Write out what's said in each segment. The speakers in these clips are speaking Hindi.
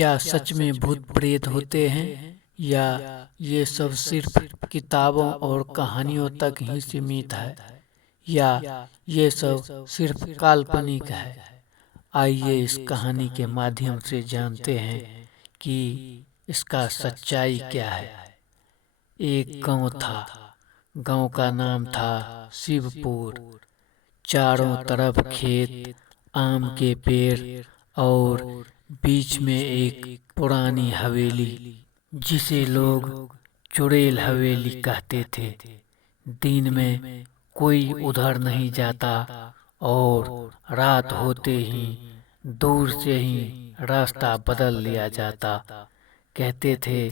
क्या सच में भूत प्रेत होते हैं या ये सब सिर्फ किताबों और कहानियों तक ही सीमित है या ये सब सिर्फ काल्पनिक है। आइए इस कहानी के माध्यम से जानते हैं कि इसका सच्चाई क्या है। एक गांव था। गांव का नाम था शिवपुर। चारों तरफ खेत, आम के पेड़ और बीच में एक पुरानी हवेली जिसे लोग चुड़ैल हवेली कहते थे। दिन में कोई उधर नहीं जाता और रात होते ही दूर से ही रास्ता बदल लिया जाता। कहते थे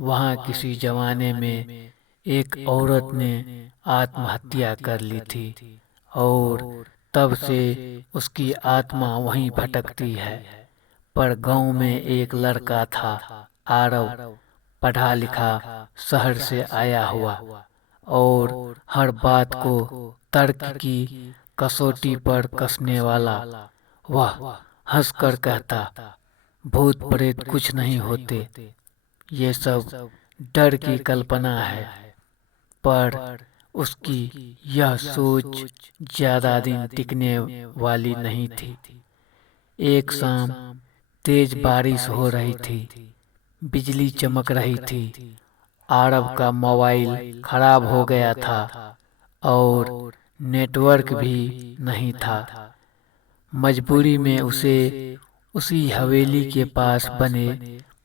वहाँ किसी जमाने में एक औरत ने आत्महत्या कर ली थी और तब से उसकी आत्मा वहीं भटकती है। पर गांव में एक लड़का था, आरव, पढ़ा लिखा, शहर से आया हुआ और हर बात को तर्क की कसौटी पर कसने वाला। वह हंसकर कहता, भूत प्रेत कुछ नहीं होते, ये सब डर की कल्पना है। पर उसकी यह सोच ज्यादा दिन टिकने वाली नहीं थी। एक शाम तेज बारिश हो रही थी, बिजली चमक रही थी। आरव का मोबाइल खराब हो गया था और नेटवर्क भी नहीं था। मजबूरी में उसे उसी हवेली के पास बने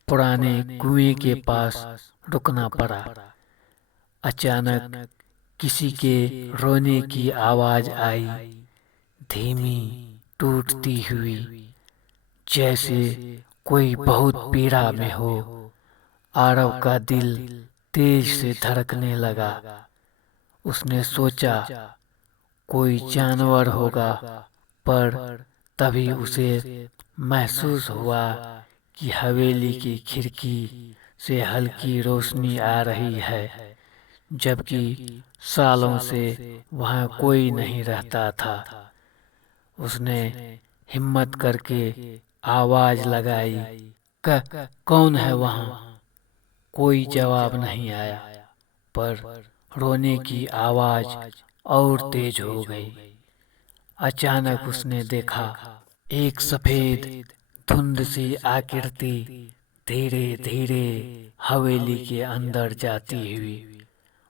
पुराने कुएं के पास रुकना पड़ा। अचानक किसी के रोने की आवाज आई, धीमी, टूटती हुई, जैसे कोई बहुत पीड़ा में हो। आरव का दिल तेज से धड़कने लगा। उसने सोचा कोई जानवर होगा, पर तभी उसे महसूस हुआ कि हवेली की खिड़की से हल्की रोशनी आ रही है, जबकि सालों से वहाँ कोई नहीं रहता था। उसने हिम्मत करके आवाज लगाई, कौन है वहाँ? कोई जवाब नहीं आया, पर रोने की आवाज और तेज हो गई। अचानक उसने देखा एक सफेद धुंध सी आकृति धीरे धीरे हवेली के अंदर जाती हुई।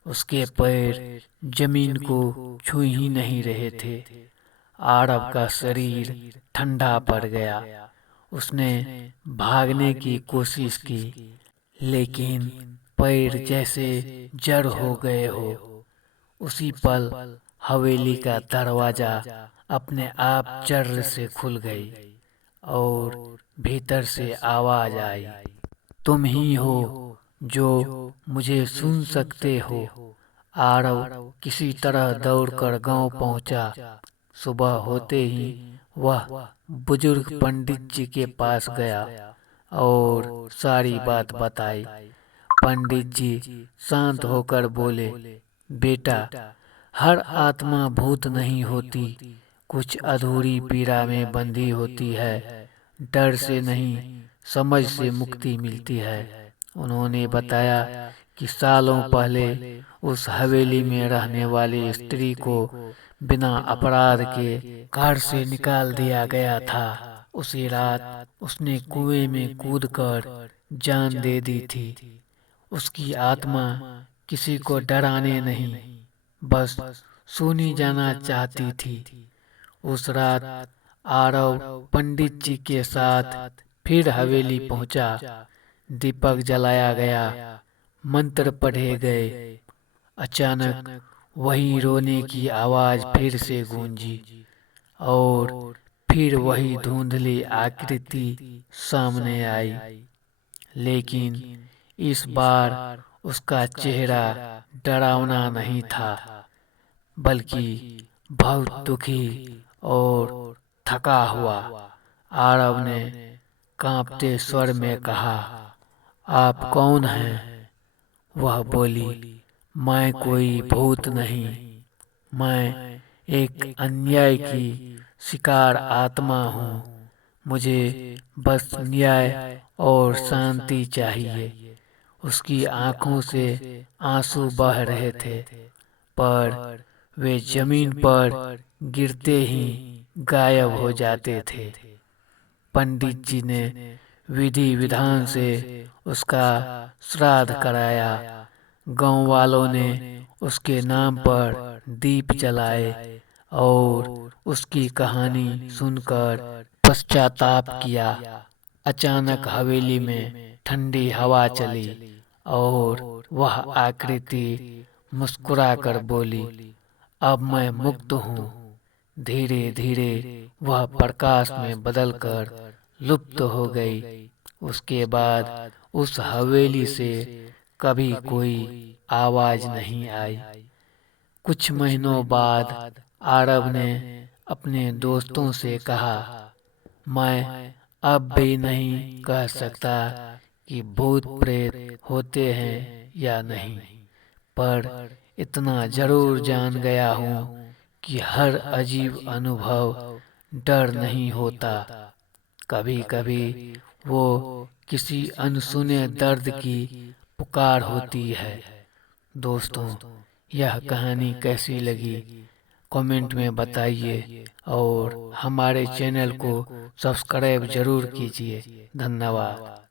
उसके पैर जमीन को छू ही नहीं रहे थे। आरव का शरीर ठंडा पड़ गया। उसने भागने की कोशिश की, लेकिन पैर जैसे जड़ हो गए हो। उसी पल हवेली का दरवाजा अपने आप जर्र से खुल गई और भीतर से आवाज आई, तुम ही हो जो मुझे सुन सकते हो। आरव किसी तरह दौड़कर गांव पहुंचा। सुबह होते ही वह बुजुर्ग पंडित जी के पास गया और सारी बात बताई। पंडित जी शांत होकर बोले, बेटा, हर आत्मा भूत नहीं होती, कुछ अधूरी पीड़ा में बंधी होती है। डर से नहीं, समझ से मुक्ति मिलती है। उन्होंने बताया कि सालों पहले उस हवेली में रहने वाली स्त्री को बिना अपराध के घर से निकाल दिया गया था। उसी रात उसने कुएं में कूदकर जान दे दी थी। उसकी आत्मा किसी को डराने नहीं, बस सुनी जाना चाहती थी। उस रात आरव पंडित जी के साथ फिर हवेली पहुंचा। दीपक जलाया गया, मंत्र पढ़े गए। अचानक वही रोने की आवाज फिर से गूंजी और फिर वही धुंधली आकृति सामने आई। लेकिन इस बार उसका चेहरा डरावना नहीं था, बल्कि बहुत दुखी और थका हुआ। आरव ने कांपते स्वर में कहा, आप कौन हैं? वह बोली, मैं कोई भूत नहीं, मैं एक अन्याय की शिकार आत्मा हूँ। मुझे बस न्याय और शांति चाहिए। उसकी आंखों से आंसू बह रहे थे, पर वे जमीन पर गिरते ही गायब हो जाते थे। पंडित जी ने विधि विधान से उसका श्राद्ध कराया। गांव वालों ने उसके नाम पर दीप जलाए और उसकी कहानी सुनकर पश्चाताप किया। अचानक हवेली में ठंडी हवा चली और वह आकृति मुस्कुराकर बोली, अब मैं मुक्त हूँ। धीरे धीरे वह प्रकाश में बदलकर लुप्त हो गई। उसके बाद उस हवेली से कभी कोई आवाज नहीं आई। कुछ महीनों बाद आरब ने अपने दोस्तों से कहा, मैं अब भी नहीं कह सकता कि भूत प्रेत होते हैं या नहीं, पर इतना जरूर जान गया हूँ कि हर अजीब अनुभव डर नहीं होता। कभी कभी वो किसी अनसुने दर्द की पुकार होती है। दोस्तों, यह कहानी कैसी लगी कमेंट में बताइए और हमारे चैनल को सब्सक्राइब जरूर कीजिए। धन्यवाद।